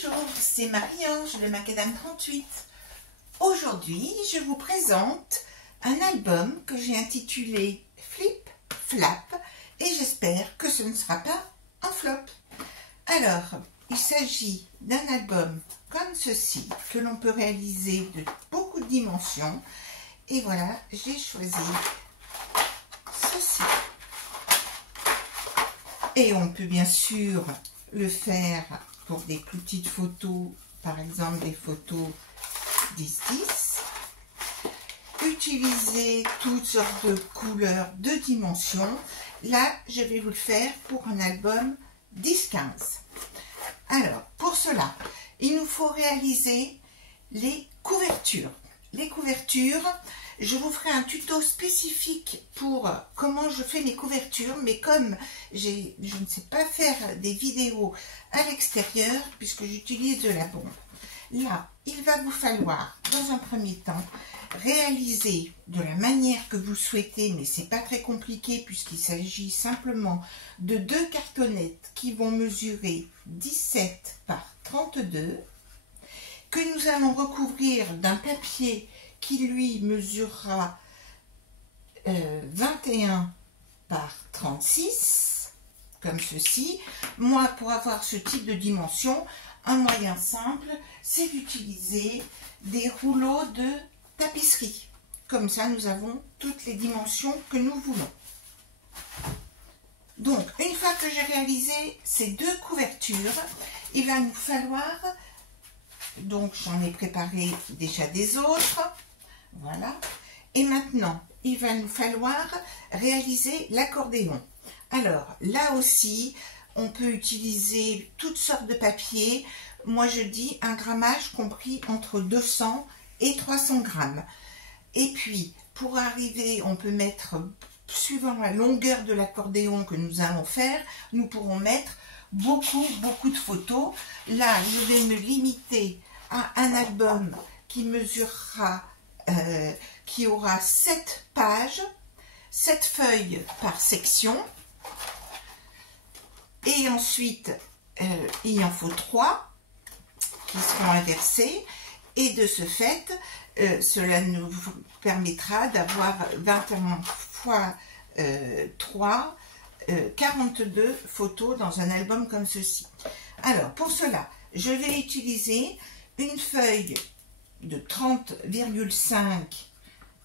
Bonjour, c'est Marie-Ange de Macadam 38. Aujourd'hui, je vous présente un album que j'ai intitulé Flip Flap et j'espère que ce ne sera pas un flop. Alors, il s'agit d'un album comme ceci que l'on peut réaliser de beaucoup de dimensions. Et voilà, j'ai choisi ceci. Et on peut bien sûr le faire pour des plus petites photos, par exemple des photos 10-10. Utiliser toutes sortes de couleurs, de dimensions. Là, je vais vous le faire pour un album 10-15. Alors, pour cela, il nous faut réaliser les couvertures. Les couvertures, je vous ferai un tuto spécifique pour comment je fais mes couvertures, mais comme je ne sais pas faire des vidéos à l'extérieur, puisque j'utilise de la bombe, là, il va vous falloir, dans un premier temps, réaliser de la manière que vous souhaitez, mais c'est pas très compliqué, puisqu'il s'agit simplement de deux cartonnettes qui vont mesurer 17 par 32, que nous allons recouvrir d'un papier qui lui mesurera 21 par 36, comme ceci. Moi, pour avoir ce type de dimension, un moyen simple, c'est d'utiliser des rouleaux de tapisserie. Comme ça, nous avons toutes les dimensions que nous voulons. Donc, une fois que j'ai réalisé ces deux couvertures, il va nous falloir... Donc, j'en ai préparé déjà des autres. Voilà. Et maintenant, il va nous falloir réaliser l'accordéon. Alors, là aussi, on peut utiliser toutes sortes de papiers. Moi, je dis un grammage compris entre 200 et 300 grammes. Et puis, pour arriver, on peut mettre, suivant la longueur de l'accordéon que nous allons faire, nous pourrons mettre beaucoup de photos. Là, je vais me limiter à un album qui mesurera, qui aura 7 pages, 7 feuilles par section. Et ensuite, il en faut 3 qui seront inversées. Et de ce fait, cela nous permettra d'avoir 21 fois 3, 42 photos dans un album comme ceci. Alors, pour cela, je vais utiliser une feuille de 30,5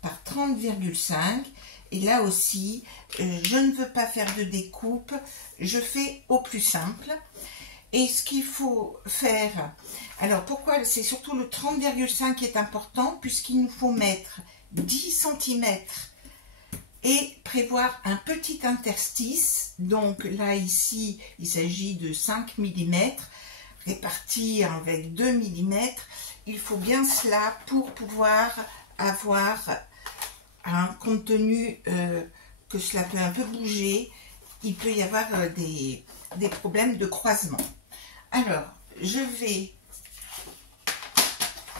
par 30,5 et là aussi je ne veux pas faire de découpe, je fais au plus simple. Et ce qu'il faut faire, alors pourquoi c'est surtout le 30,5 qui est important, puisqu'il nous faut mettre 10 cm et prévoir un petit interstice. Donc là ici il s'agit de 5 mm répartir avec 2 mm, il faut bien cela pour pouvoir avoir un contenu que cela peut un peu bouger, il peut y avoir des problèmes de croisement. Alors, je vais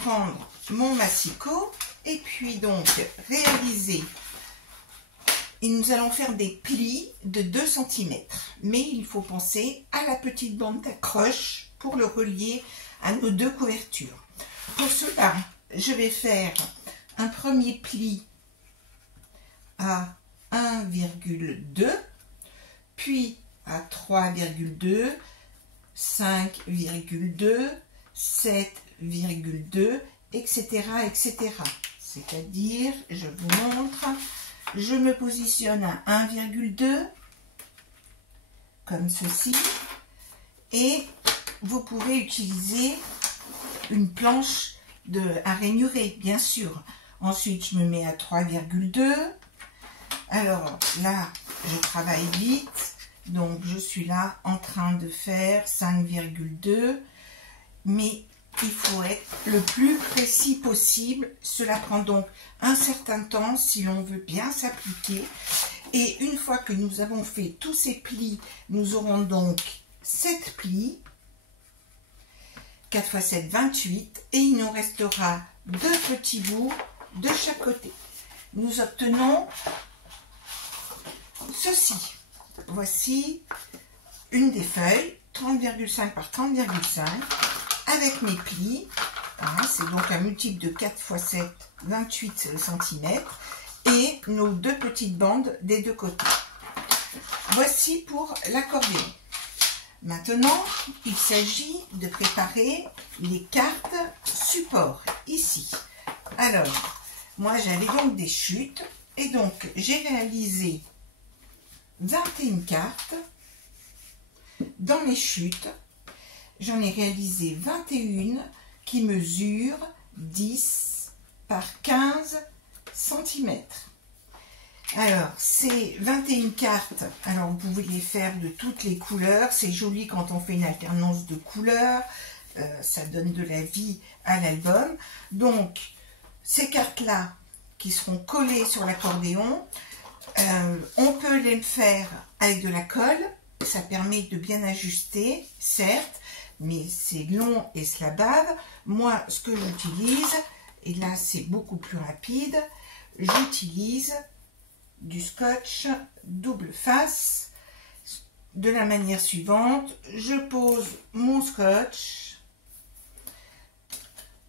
prendre mon massicot et puis donc réaliser, et nous allons faire des plis de 2 cm, mais il faut penser à la petite bande d'accroche pour le relier à nos deux couvertures. Pour cela, je vais faire un premier pli à 1,2, puis à 3,2, 5,2, 7,2, etc., etc. C'est-à-dire, je vous montre, je me positionne à 1,2, comme ceci, et vous pouvez utiliser une planche à rainurer, bien sûr. Ensuite, je me mets à 3,2. Alors là, je travaille vite. Donc, je suis là en train de faire 5,2. Mais il faut être le plus précis possible. Cela prend donc un certain temps si l'on veut bien s'appliquer. Et une fois que nous avons fait tous ces plis, nous aurons donc 7 plis. 4 x 7, 28, et il nous restera 2 petits bouts de chaque côté. Nous obtenons ceci. Voici une des feuilles, 30,5 par 30,5. avec mes plis. Hein, c'est donc un multiple de 4 x 7, 28 cm. Et nos deux petites bandes des deux côtés. Voici pour l'accordéon. Maintenant, il s'agit de préparer les cartes support ici. Alors, moi j'avais donc des chutes et donc j'ai réalisé 21 cartes. Dans mes chutes, j'en ai réalisé 21 qui mesurent 10 par 15 cm. Alors, ces 21 cartes, alors vous pouvez les faire de toutes les couleurs. C'est joli quand on fait une alternance de couleurs. Ça donne de la vie à l'album. Donc, ces cartes-là qui seront collées sur l'accordéon, on peut les faire avec de la colle. Ça permet de bien ajuster, certes, mais c'est long et cela bave. Moi, ce que j'utilise, et là c'est beaucoup plus rapide, j'utilise du scotch double face de la manière suivante. Je pose mon scotch,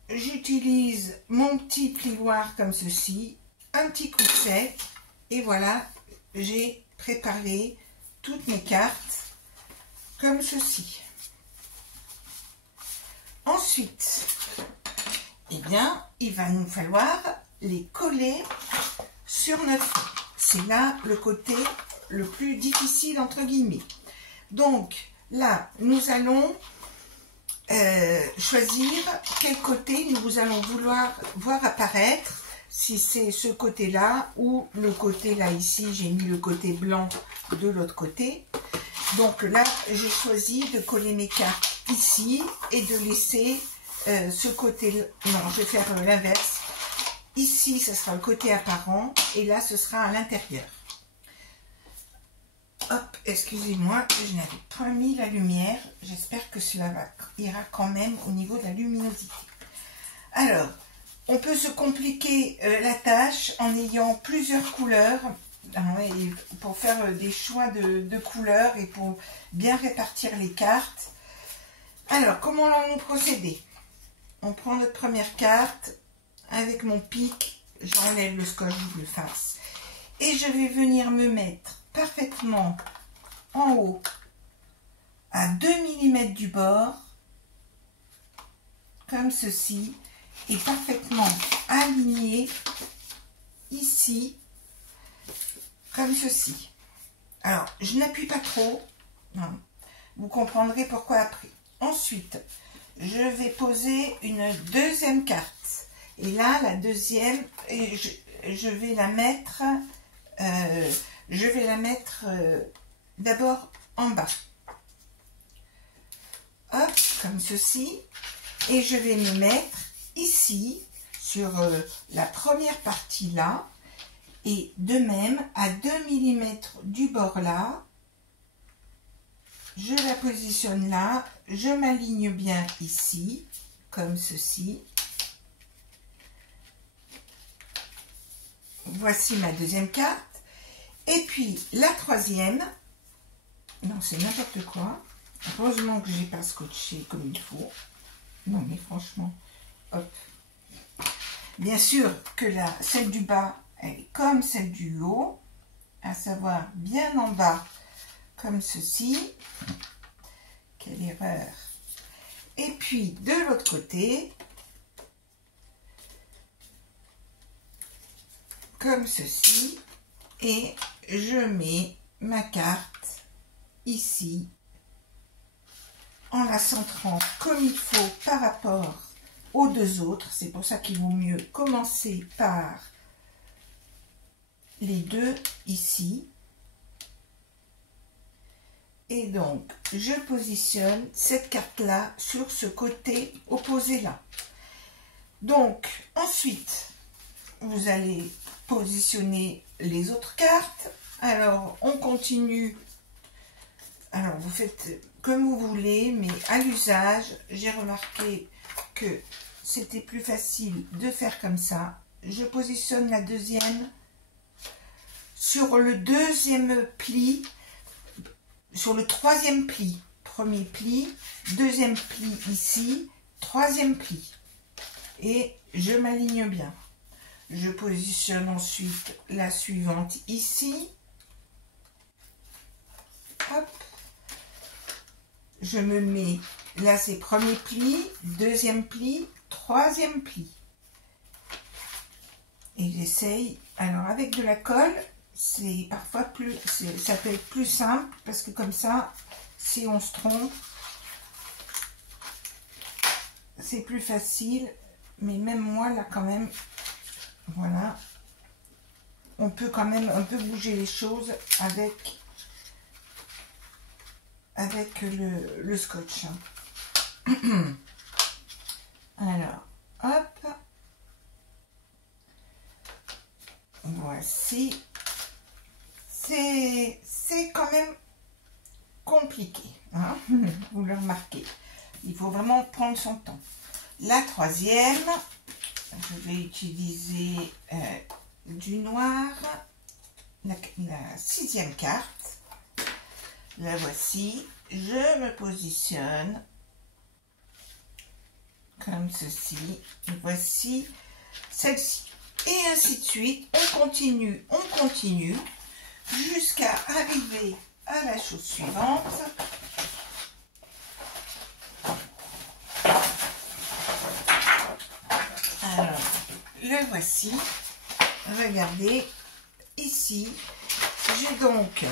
j'utilise mon petit plioir comme ceci, un petit coup de sec et voilà, j'ai préparé toutes mes cartes comme ceci. Ensuite, eh bien, il va nous falloir les coller sur notre fond. C'est là le côté le plus difficile entre guillemets. Donc là, nous allons choisir quel côté nous allons vouloir voir apparaître. Si c'est ce côté-là ou le côté là ici, j'ai mis le côté blanc de l'autre côté. Donc là, j'ai choisi de coller mes cartes ici et de laisser ce côté. Non, je vais faire l'inverse. Ici, ce sera le côté apparent et là, ce sera à l'intérieur. Hop, excusez-moi, je n'avais pas mis la lumière. J'espère que cela ira quand même au niveau de la luminosité. Alors, on peut se compliquer la tâche en ayant plusieurs couleurs pour faire des choix de couleurs et pour bien répartir les cartes. Alors, comment allons-nous procéder? On prend notre première carte. Avec mon pic, j'enlève le scotch double face et je vais venir me mettre parfaitement en haut à 2 mm du bord comme ceci et parfaitement aligné ici comme ceci. Alors, je n'appuie pas trop, non. Vous comprendrez pourquoi après. Ensuite, je vais poser une deuxième carte. Et là, la deuxième, je vais la mettre, d'abord en bas. Hop, comme ceci. Et je vais me mettre ici, sur la première partie là. Et de même, à 2 mm du bord là, je la positionne là. Je m'aligne bien ici, comme ceci. Voici ma deuxième carte. Et puis la troisième. Non, c'est n'importe quoi. Heureusement que j'ai pas scotché comme il faut. Non, mais franchement. Hop. Bien sûr que là, celle du bas, elle est comme celle du haut. À savoir bien en bas, comme ceci. Quelle erreur. Et puis de l'autre côté. Comme ceci, et je mets ma carte ici en la centrant comme il faut par rapport aux deux autres. C'est pour ça qu'il vaut mieux commencer par les deux ici. Et donc, je positionne cette carte-là sur ce côté opposé là. Donc, ensuite, vous allez positionner les autres cartes. Alors, on continue. Alors, vous faites comme vous voulez, mais à l'usage, j'ai remarqué que c'était plus facile de faire comme ça. Je positionne la deuxième sur le deuxième pli, sur le troisième pli. Premier pli, deuxième pli ici, troisième pli et je m'aligne bien. Je positionne ensuite la suivante ici. Hop. Je me mets, là c'est premier pli, deuxième pli, troisième pli. Et j'essaye, alors avec de la colle, c'est parfois plus, ça peut être plus simple parce que comme ça, si on se trompe, c'est plus facile. Mais même moi là quand même, voilà, on peut quand même un peu bouger les choses avec le scotch. Alors, hop, voici. C'est quand même compliqué, hein, vous le remarquez. Il faut vraiment prendre son temps. La troisième, je vais utiliser du noir, la sixième carte. La voici. Je me positionne comme ceci. Voici celle-ci. Et ainsi de suite. On continue jusqu'à arriver à la chose suivante. Alors, le voici. Regardez, ici, j'ai donc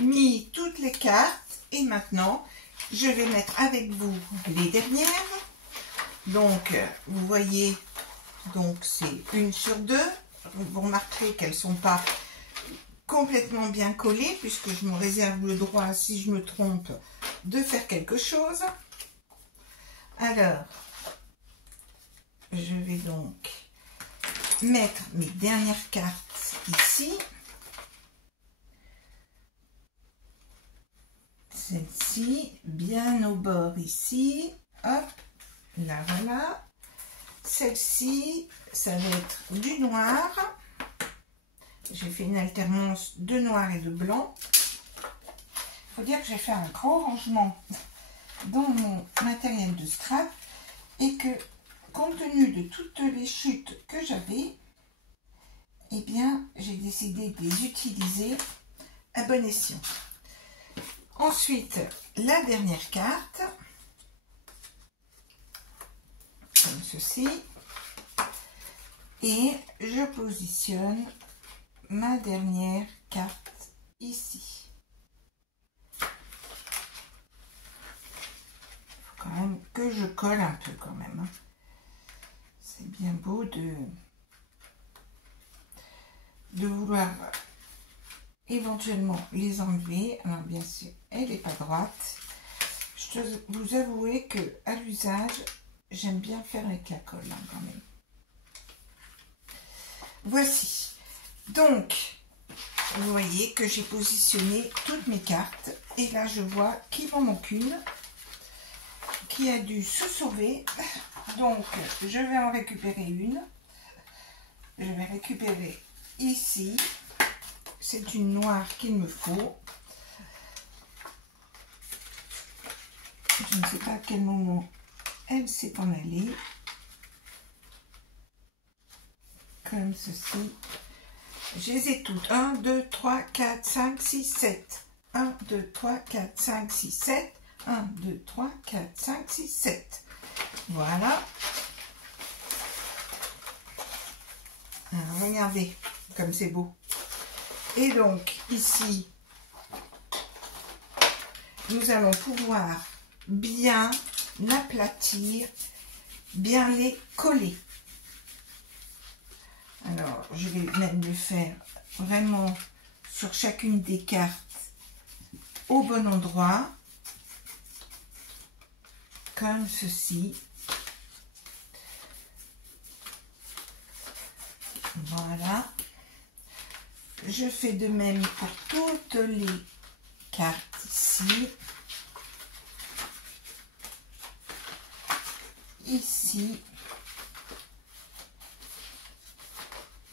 mis toutes les cartes et maintenant, je vais mettre avec vous les dernières. Donc, vous voyez, donc c'est une sur deux. Vous remarquerez qu'elles ne sont pas complètement bien collées puisque je me réserve le droit, si je me trompe, de faire quelque chose. Alors, je vais donc mettre mes dernières cartes ici. Celle-ci, bien au bord ici. Hop, là voilà. Celle-ci, ça va être du noir. J'ai fait une alternance de noir et de blanc. Il faut dire que j'ai fait un grand rangement dans mon matériel de scrap et que, compte tenu de toutes les chutes que j'avais, eh bien, j'ai décidé de les utiliser à bon escient. Ensuite, la dernière carte, comme ceci, et je positionne ma dernière carte ici. Il faut quand même que je colle un peu quand même, hein. C'est bien beau de vouloir éventuellement les enlever. Alors bien sûr, elle n'est pas droite. Je dois vous avouer que à l'usage, j'aime bien faire avec la colle, hein, quand même. Voici. Donc, vous voyez que j'ai positionné toutes mes cartes. Et là, je vois qu'il m'en manque une qui a dû se sauver. Donc, je vais en récupérer une. Je vais récupérer ici. C'est une noire qu'il me faut. Je ne sais pas à quel moment elle s'est en allée. Comme ceci. Je les ai toutes. 1, 2, 3, 4, 5, 6, 7. 1, 2, 3, 4, 5, 6, 7. 1, 2, 3, 4, 5, 6, 7. Voilà. Alors, regardez comme c'est beau. Et donc, ici, nous allons pouvoir bien l'aplatir, bien les coller. Alors, je vais même le faire vraiment sur chacune des cartes au bon endroit, comme ceci. Voilà. Je fais de même pour toutes les cartes ici. Ici.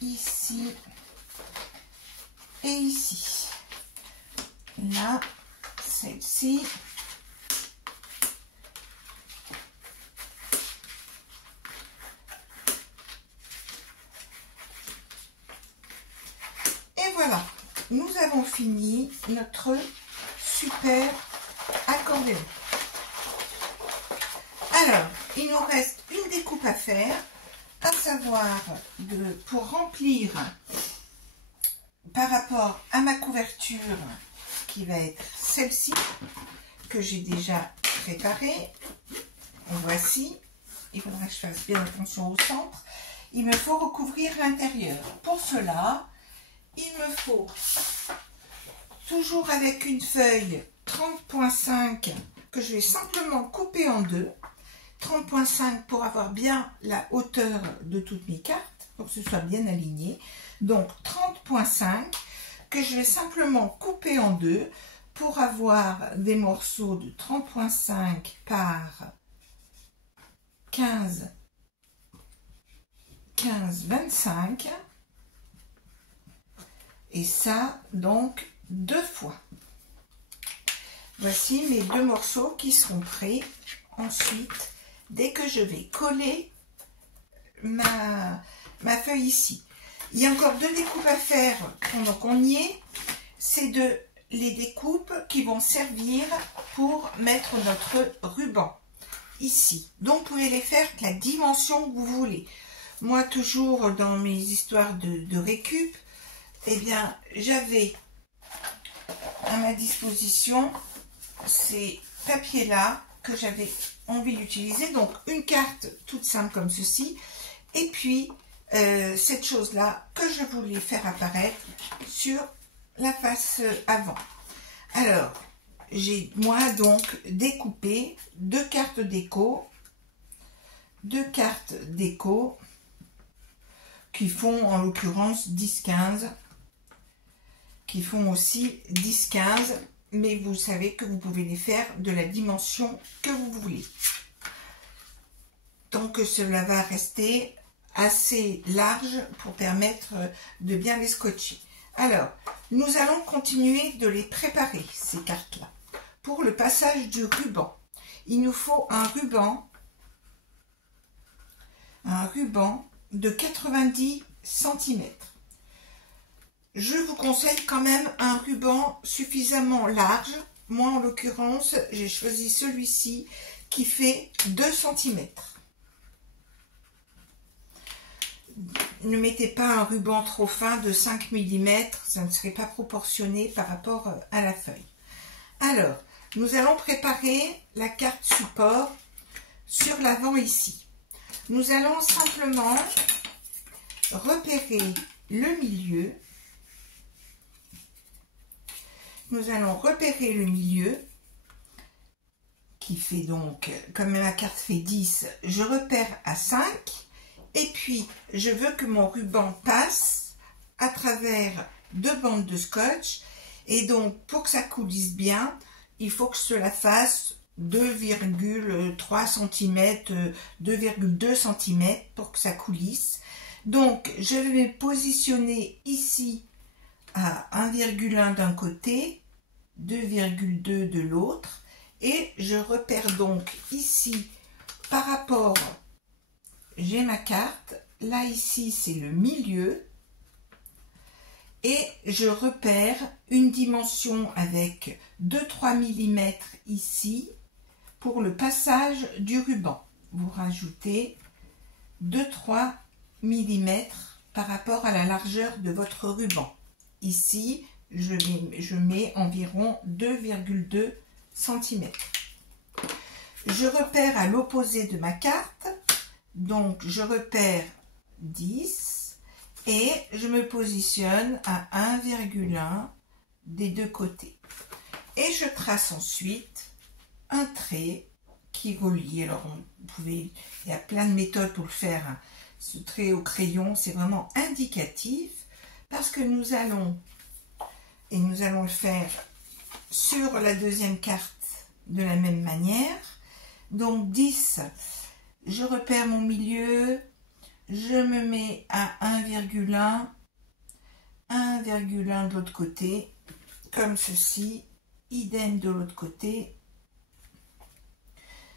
Ici. Et ici. Là, celle-ci. avons fini notre super accordéon. Alors, il nous reste une découpe à faire, à savoir pour remplir par rapport à ma couverture qui va être celle-ci, que j'ai déjà préparée. Voici, il faudra que je fasse bien attention au centre. Il me faut recouvrir l'intérieur. Pour cela, il me faut, toujours avec une feuille 30.5 que je vais simplement couper en deux. 30.5 pour avoir bien la hauteur de toutes mes cartes, pour que ce soit bien aligné. Donc 30.5 que je vais simplement couper en deux pour avoir des morceaux de 30.5 par 15, 25. Et ça, donc, 2 fois. Voici mes 2 morceaux qui seront prêts. Ensuite, dès que je vais coller ma feuille ici. Il y a encore 2 découpes à faire pendant qu'on y est. C'est les découpes qui vont servir pour mettre notre ruban ici. Donc, vous pouvez les faire de la dimension que vous voulez. Moi, toujours dans mes histoires de récup, eh bien, j'avais à ma disposition ces papiers-là que j'avais envie d'utiliser. Donc, une carte toute simple comme ceci. Et puis, cette chose-là que je voulais faire apparaître sur la face avant. Alors, j'ai moi donc découpé 2 cartes déco. 2 cartes déco qui font en l'occurrence 10-15. Qui font aussi 10-15, mais vous savez que vous pouvez les faire de la dimension que vous voulez. Donc cela va rester assez large pour permettre de bien les scotcher. Alors, nous allons continuer de les préparer, ces cartes-là. Pour le passage du ruban, il nous faut un ruban de 90 cm. Je vous conseille quand même un ruban suffisamment large. Moi, en l'occurrence, j'ai choisi celui-ci qui fait 2 cm. Ne mettez pas un ruban trop fin de 5 mm, ça ne serait pas proportionné par rapport à la feuille. Alors, nous allons préparer la carte support sur l'avant ici. Nous allons simplement repérer le milieu. Nous allons repérer le milieu qui fait donc, comme ma carte fait 10, je repère à 5 et puis je veux que mon ruban passe à travers 2 bandes de scotch et donc pour que ça coulisse bien, il faut que cela fasse 2,3 cm, 2,2 cm pour que ça coulisse. Donc je vais me positionner ici à 1,1 d'un côté, 2,2 de l'autre et je repère donc ici par rapport, j'ai ma carte, là ici c'est le milieu et je repère une dimension avec 2-3 mm ici pour le passage du ruban. Vous rajoutez 2-3 mm par rapport à la largeur de votre ruban. Ici, je mets environ 2,2 cm. Je repère à l'opposé de ma carte, donc je repère 10 et je me positionne à 1,1 des 2 côtés. Et je trace ensuite un trait qui relie. Alors, il y a plein de méthodes pour le faire. Hein. Ce trait au crayon, c'est vraiment indicatif parce que nous allons le faire sur la deuxième carte de la même manière. Donc 10, je repère mon milieu, je me mets à 1,1, 1,1 de l'autre côté, comme ceci, idem de l'autre côté.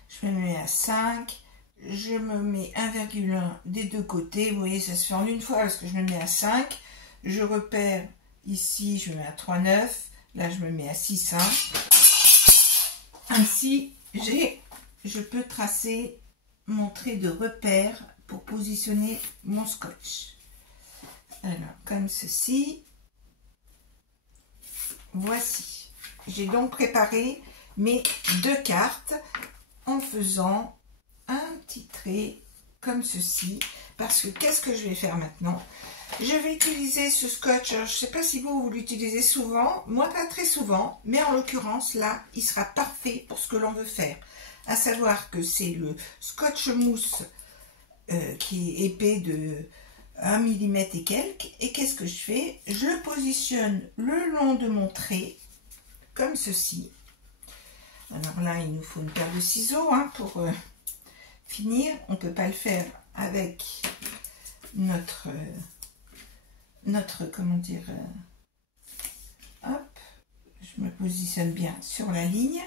Je me mets à 5, je me mets 1,1 des 2 côtés. Vous voyez, ça se fait en une fois parce que je me mets à 5. Je repère Ici, je me mets à 3,9. Là, je me mets à 6,1. Ainsi, je peux tracer mon trait de repère pour positionner mon scotch. Alors, comme ceci. Voici. J'ai donc préparé mes 2 cartes en faisant un petit trait comme ceci. Parce que qu'est-ce que je vais faire maintenant? Je vais utiliser ce scotch. Alors, je ne sais pas si vous l'utilisez souvent. Moi, pas très souvent. Mais en l'occurrence, là, il sera parfait pour ce que l'on veut faire. À savoir que c'est le scotch mousse qui est épais de 1 mm et quelques. Et qu'est-ce que je fais? Je le positionne le long de mon trait, comme ceci. Alors là, il nous faut une paire de ciseaux pour finir. On ne peut pas le faire avec notre comment dire, hop, je me positionne bien sur la ligne.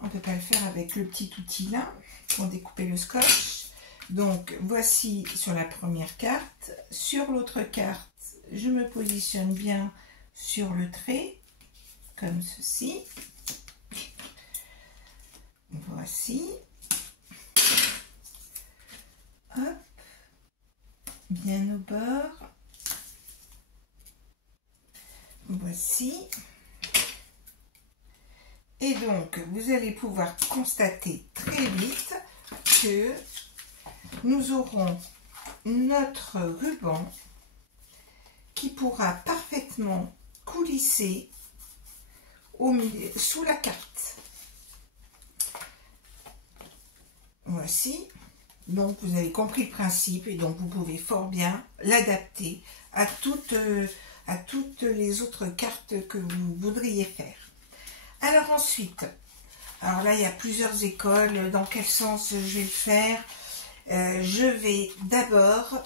On ne peut pas le faire avec le petit outil là pour découper le scotch. Donc voici sur la première carte. Sur l'autre carte, je me positionne bien sur le trait comme ceci. Voici. Hop, bien au bord. Voici. Et donc, vous allez pouvoir constater très vite que nous aurons notre ruban qui pourra parfaitement coulisser au milieu, sous la carte. Voici. Donc, vous avez compris le principe et donc vous pouvez fort bien l'adapter à toutes les autres cartes que vous voudriez faire. Alors ensuite, alors là, il y a plusieurs écoles. Dans quel sens je vais le faire? Je vais d'abord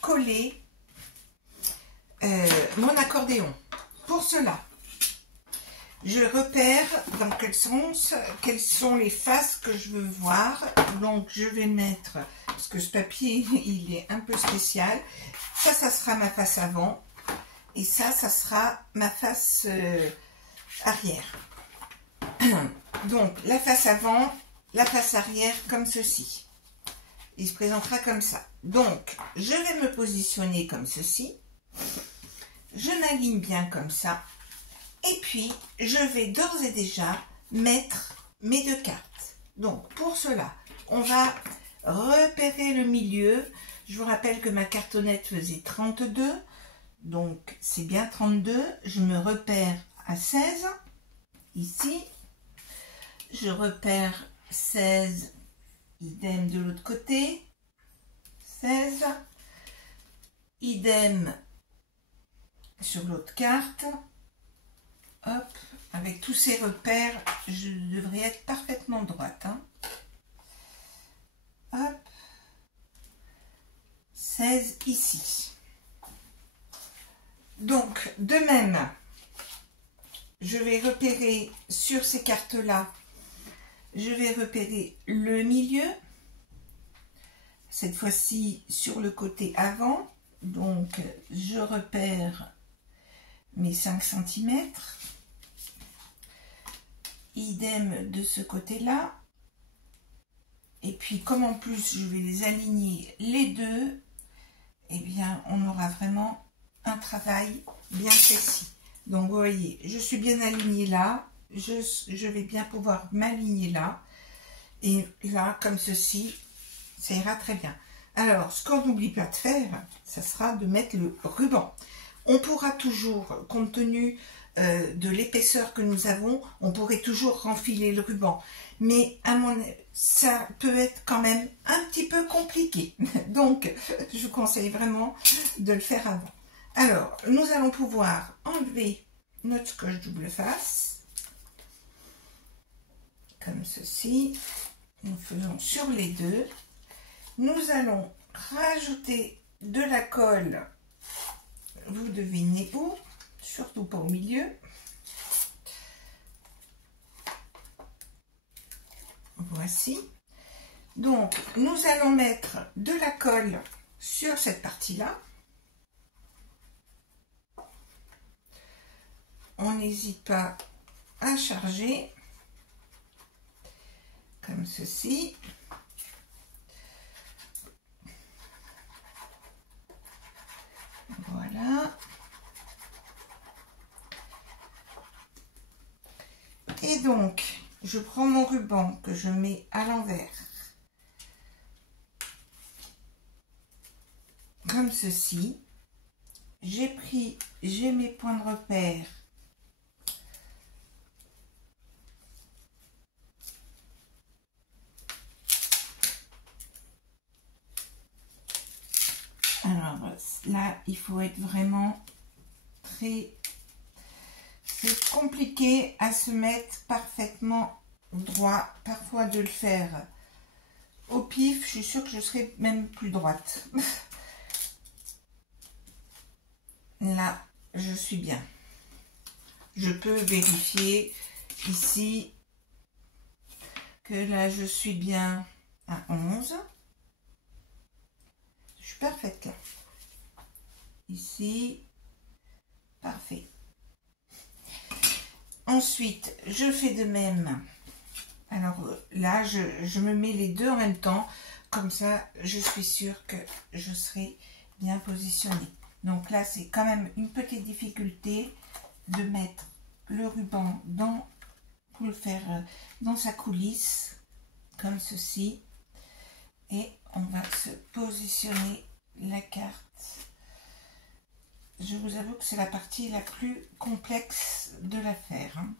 coller mon accordéon. Pour cela, je repère dans quel sens, quelles sont les faces que je veux voir. Donc, je vais mettre, parce que ce papier, il est un peu spécial. Ça sera ma face avant. Et ça sera ma face arrière. Donc, la face avant, la face arrière, comme ceci. Il se présentera comme ça. Donc, je vais me positionner comme ceci. Je m'aligne bien comme ça. Et puis, je vais d'ores et déjà mettre mes 2 cartes. Donc, pour cela, on va repérer le milieu. Je vous rappelle que ma cartonnette faisait 32. Donc, c'est bien 32. Je me repère à 16. Ici. Je repère 16. Idem de l'autre côté. 16. Idem sur l'autre carte. Hop, avec tous ces repères, je devrais être parfaitement droite. Hop, 16 ici. Donc, de même, je vais repérer sur ces cartes-là, je vais repérer le milieu. Cette fois-ci, sur le côté avant. Donc, je repère mes 5 cm. Idem de ce côté-là. Et puis, comme en plus, je vais les aligner les deux, eh bien, on aura vraiment un travail bien précis. Donc, vous voyez, je suis bien alignée là. Je vais bien pouvoir m'aligner là. Et là, comme ceci, ça ira très bien. Alors, ce qu'on n'oublie pas de faire, ça sera de mettre le ruban. On pourra toujours, compte tenu de l'épaisseur que nous avons, on pourrait toujours renfiler le ruban. Mais ça peut être quand même un petit peu compliqué. Donc, je vous conseille vraiment de le faire avant. Alors, nous allons pouvoir enlever notre scotch double face. Comme ceci. Nous faisons sur les deux. Nous allons rajouter de la colle. Vous devinez où? Surtout pas au milieu. Voici. Donc, nous allons mettre de la colle sur cette partie-là. on n'hésite pas à charger comme ceci. Voilà. Et donc, je prends mon ruban que je mets à l'envers, comme ceci. J'ai mes points de repère. Alors là, il faut être vraiment très... C'est compliqué à se mettre parfaitement droit. Parfois de le faire au pif, je suis sûre que je serai même plus droite. Là, je suis bien. Je peux vérifier ici que là, je suis bien à 11. Je suis parfaite là. Ici, parfait. Ensuite, je fais de même. Alors là, je me mets les deux en même temps. Comme ça, je suis sûre que je serai bien positionnée. Donc là, c'est quand même une petite difficulté de mettre le ruban pour le faire dans sa coulisse, comme ceci. Et on va se positionner la carte. Je vous avoue que c'est la partie la plus complexe de l'affaire, hein.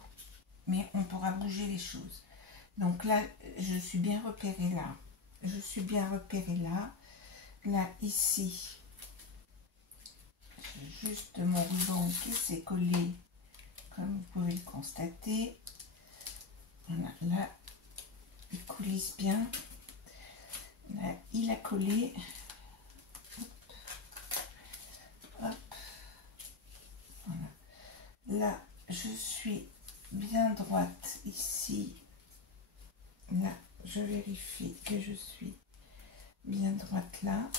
Mais on pourra bouger les choses. Donc là, je suis bien repérée là. Je suis bien repérée là. Là, ici, j'ai juste mon ruban qui s'est collé, comme vous pouvez le constater. Voilà, là, il coulisse bien. Là, il a collé. Hop. Hop. Voilà. Là, je suis bien droite ici. Là, je vérifie que je suis bien droite là.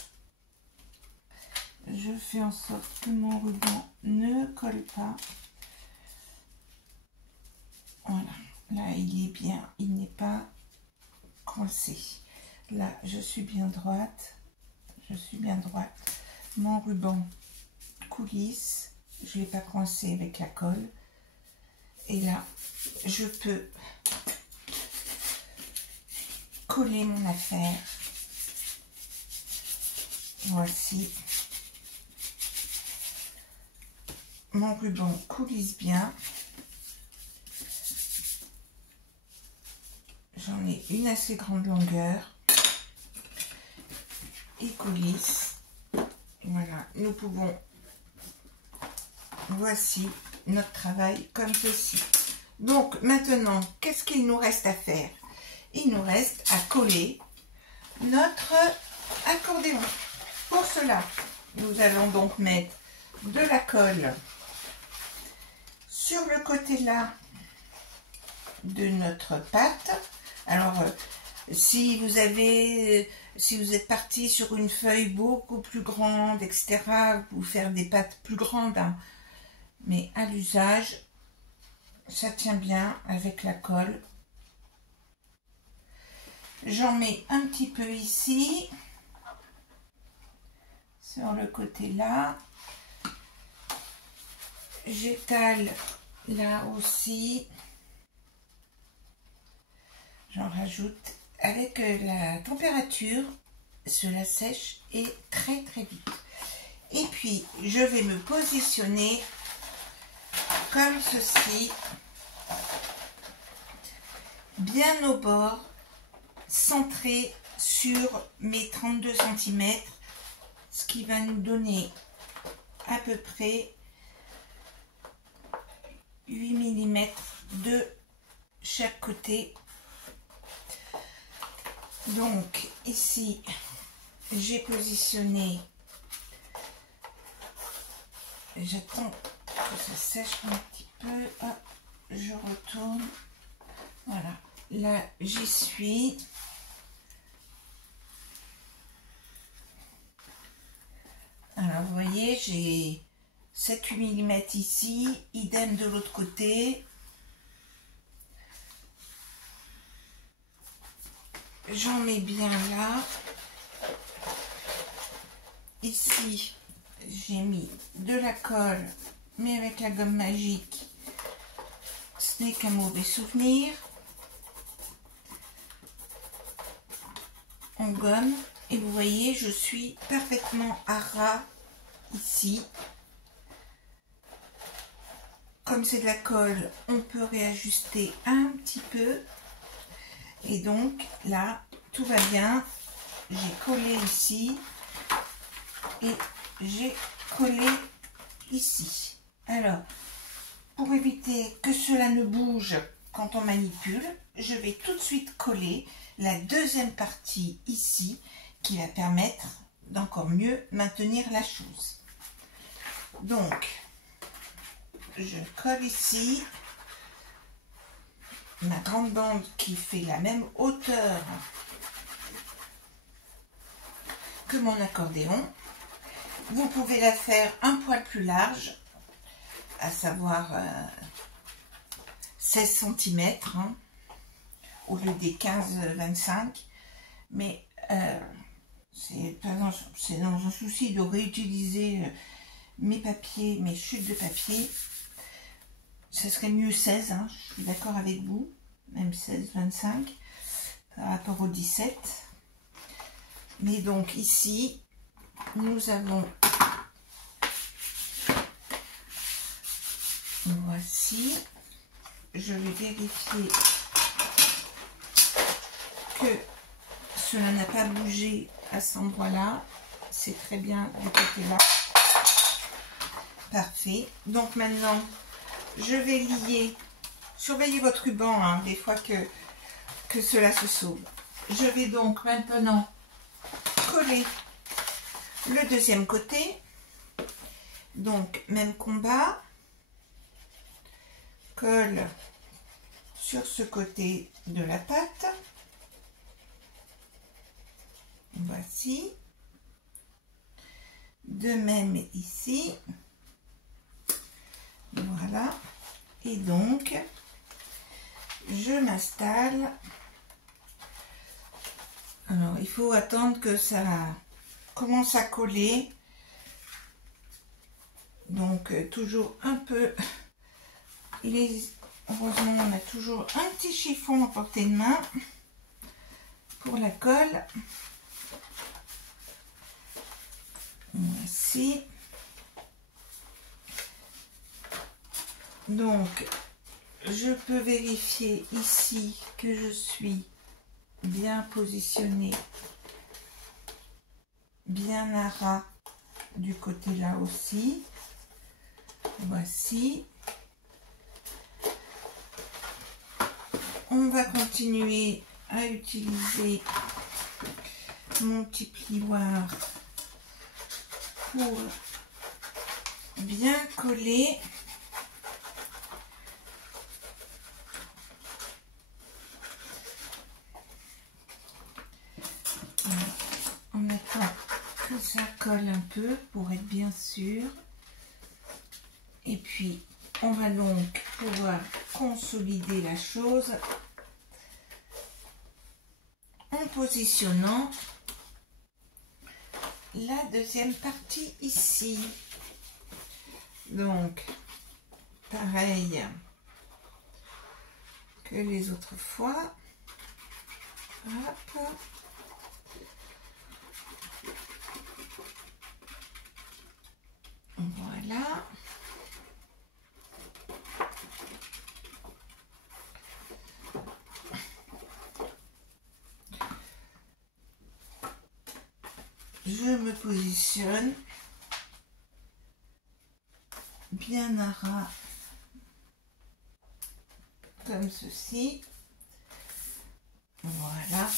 Je fais en sorte que mon ruban ne colle pas. Voilà. Là, il est bien. Il n'est pas coincé. Là, je suis bien droite. Je suis bien droite. Mon ruban coulisse. Je ne l'ai pas coincé avec la colle. Et là, je peux coller mon affaire. Voici. Mon ruban coulisse bien. J'en ai une assez grande longueur. Il coulisse. Voilà, nous pouvons... Voici notre travail comme ceci. Donc maintenant, qu'est-ce qu'il nous reste à faire? Il nous reste à coller notre accordéon. Pour cela, nous allons donc mettre de la colle sur le côté là de notre patte. Alors, si vous êtes parti sur une feuille beaucoup plus grande, etc., vous pouvez faire des pattes plus grandes, hein. Mais à l'usage, ça tient bien avec la colle. J'en mets un petit peu ici, sur le côté là. J'étale là aussi. J'en rajoute. Avec la température, cela sèche et très très vite. Et puis, je vais me positionner comme ceci, bien au bord, centré sur mes 32 cm, ce qui va nous donner à peu près 8 mm de chaque côté. Donc ici, j'ai positionné, j'attends que ça sèche un petit peu. Hop, je retourne. Voilà, là j'y suis. Alors vous voyez, 7-8 mm ici, idem de l'autre côté. J'en mets bien là. Ici, j'ai mis de la colle, mais avec la gomme magique, ce n'est qu'un mauvais souvenir. On gomme et vous voyez, je suis parfaitement à ras ici. Comme c'est de la colle, on peut réajuster un petit peu. Et donc là, tout va bien. J'ai collé ici et j'ai collé ici. Alors, pour éviter que cela ne bouge quand on manipule, je vais tout de suite coller la deuxième partie ici qui va permettre d'encore mieux maintenir la chose. Donc, je colle ici ma grande bande qui fait la même hauteur que mon accordéon. Vous pouvez la faire un poil plus large, à savoir 16 cm hein, au lieu des 15-25, mais c'est dans un souci de réutiliser mes papiers, mes chutes de papier. Ce serait mieux 16, hein, je suis d'accord avec vous, même 16-25 par rapport au 17. Mais donc ici, nous avons, voici, je vais vérifier que cela n'a pas bougé à cet endroit-là, c'est très bien du côté-là. Parfait, donc maintenant, je vais lier, surveillez votre ruban, hein, des fois que cela se sauve. Je vais donc maintenant coller le deuxième côté. Donc, même combat. Colle sur ce côté de la pâte. Voici. De même ici. Voilà. Et donc, je m'installe. Alors, il faut attendre que ça commence à coller. Donc, toujours un peu. Heureusement, on a toujours un petit chiffon à portée de main pour la colle. Voici. Donc, je peux vérifier ici que je suis bien positionnée, bien à ras du côté là aussi. Voici. On va continuer à utiliser mon petit plioir pour bien coller. En attendant que ça colle un peu pour être bien sûr. Et puis on va donc pouvoir consolider la chose en positionnant la deuxième partie ici. Donc pareil que les autres fois. Hop. Voilà. Je me positionne bien à ras comme ceci. Voilà.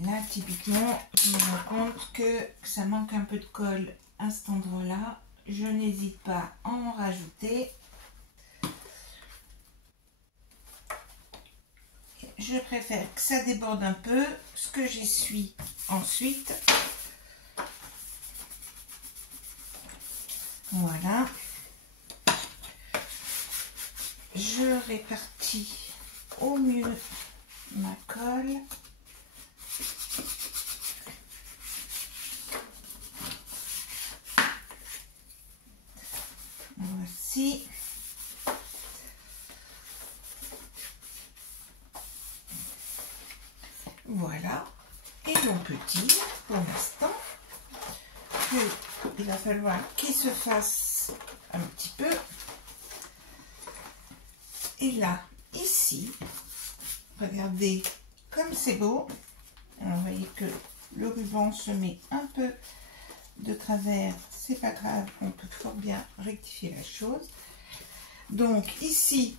Là, typiquement, je me rends compte que ça manque un peu de colle à cet endroit-là. Je n'hésite pas à en rajouter. je préfère que ça déborde un peu, ce que j'essuie ensuite. Voilà. Je répartis au mieux ma colle. Voici. Voilà. Et l'on peut dire pour l'instant qu'il va falloir qu'il se fasse un petit peu. Et là, ici, regardez comme c'est beau. Alors, vous voyez que le ruban se met un peu de travers, c'est pas grave, on peut fort bien rectifier la chose. Donc ici,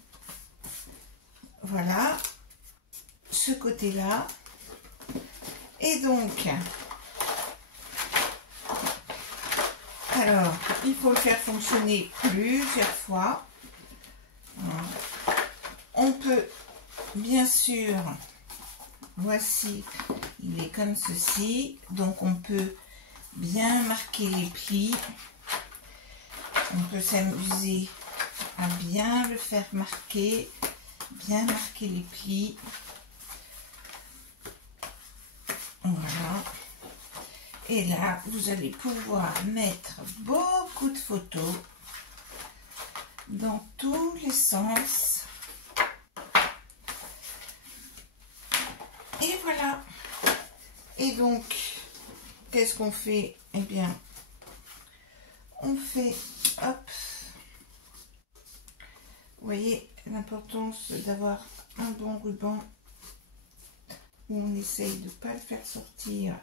voilà, ce côté-là. Et donc, alors, il faut le faire fonctionner plusieurs fois. On peut, bien sûr, voici, il est comme ceci, donc on peut bien marquer les plis. On peut s'amuser à bien le faire marquer, bien marquer les plis. Voilà. Et là, vous allez pouvoir mettre beaucoup de photos dans tous les sens. Et voilà. Et donc, qu'est-ce qu'on fait? Eh bien, on fait, hop. Vous voyez l'importance d'avoir un bon ruban où on essaye de ne pas le faire sortir.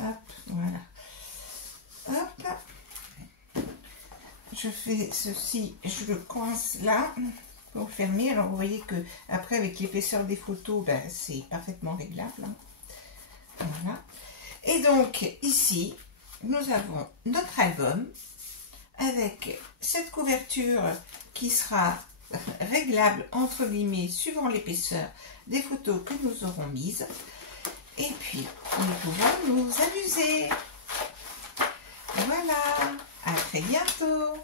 Hop, voilà. Hop. Je fais ceci, je le coince là pour fermer. Alors vous voyez que après avec l'épaisseur des photos, ben, c'est parfaitement réglable. Hein. Voilà. Et donc ici, nous avons notre album avec cette couverture qui sera réglable entre guillemets suivant l'épaisseur des photos que nous aurons mises. Et puis, nous pouvons nous amuser. Voilà, à très bientôt.